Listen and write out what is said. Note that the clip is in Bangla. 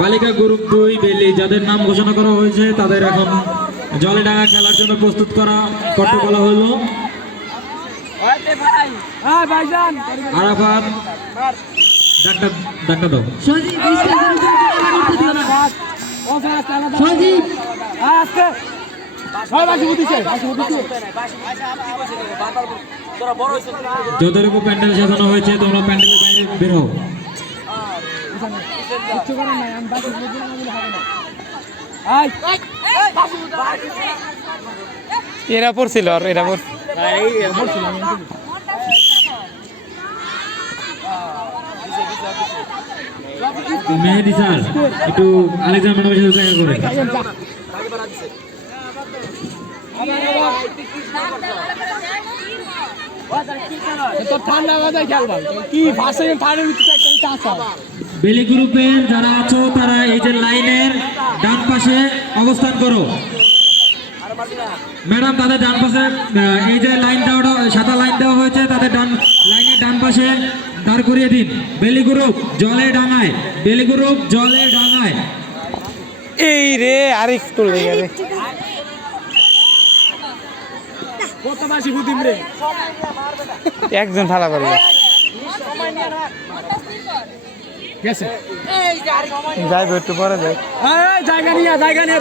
বালিকা গ্রুপ 2 বেলি যাদের নাম ঘোষণা করা হয়েছে তাদের এখন জলে ডাঙা খেলার জন্য প্রস্তুত করতে বলা হলো। আরাফাত ডাক্তার দাও। যতটুকু প্যান্ডেল সাজানো হয়েছে তোমরা প্যান্ডেলের বাইরে বের হও। এরা পড়ছিল আর এরা মেহেদি স্যার একটু আলেকজান্ডার ম্যাডামের সাথে দেখা করে। বেলি গ্রুপের যারা আছো তারা এই যে লাইনের ডান পাশে অবস্থান করো। ম্যাডাম তাদের ডান পাশে এই যে লাইন দেওয়া সাদা লাইন দেওয়া হয়েছে তাদের লাইনের ডান পাশে দাঁড় করিয়ে দিন। বেলি গ্রুপ জলে ডাঙায়, বেলি গ্রুপ জলে ডাঙায়। এই রে আরেকটু লেগে গেছে। একজন থালা পারবে যাইবে একটু পরে যাই জায়গা নিয়ে